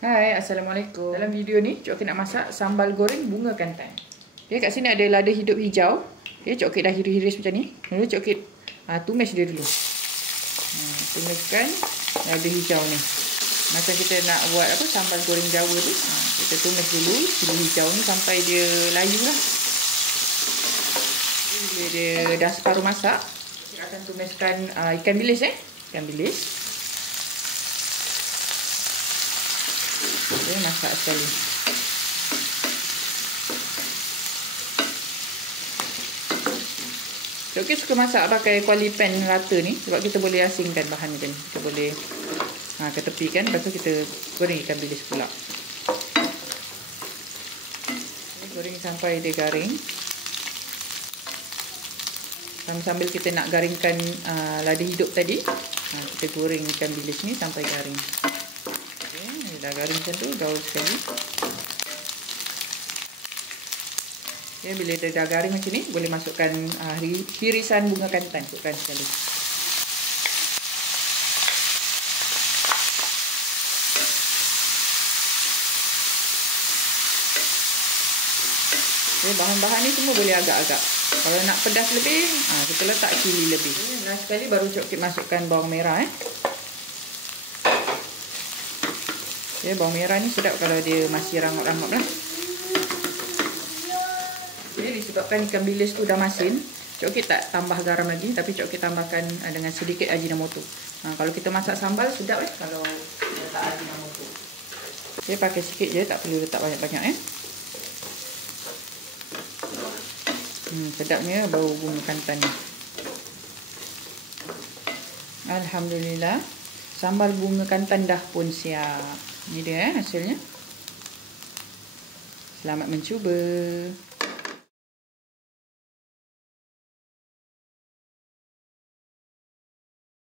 Hai, Assalamualaikum. Dalam video ni, Cik Okey nak masak sambal goreng bunga kantan. Okay, kat sini ada lada hidup hijau. Okay, Cik Okey dah hiris-hiris macam ni. Lalu Cik Okey tumis dia dulu. Tumiskan lada hijau ni. Macam kita nak buat apa sambal goreng Jawa tu. Kita tumis dulu lada hijau ni sampai dia layu lah. Bila dia dah separuh masak, kita akan tumiskan ikan bilis ikan bilis. Okay, masak sekali. Cik Okey suka masak pakai kuali pan rata ni sebab kita boleh asingkan bahan macam ni. Kita boleh ke tepi kan, lepas tu kita goreng ikan bilis pula. Goreng sampai dia garing. Sambil kita nak garingkan lada hidup tadi, kita goreng ikan bilis ni sampai garing. Dah garing macam tu, gaul sekali. Okay, bila dia dah garing macam ni, boleh masukkan hirisan bunga kantan. Masukkan sekali. Okay, bahan-bahan ni semua boleh agak-agak. Kalau nak pedas lebih, kita letak cili lebih. Last sekali baru Cik Okey masukkan bawang merah. Ya, bawang merah ni sedap kalau dia masih rangup-rangup lah. Jadi disebabkan ikan bilis tu dah masin, Cik Okey tak tambah garam lagi, tapi Cik Okey tambahkan dengan sedikit ajinomoto. Kalau kita masak sambal sedap kalau letak ajinomoto. Okey, pakai sikit je, tak perlu letak banyak-banyak sedapnya bau bunga kantan ni. Alhamdulillah, sambal bunga kantan dah pun siap. Ini dia hasilnya. Selamat mencuba.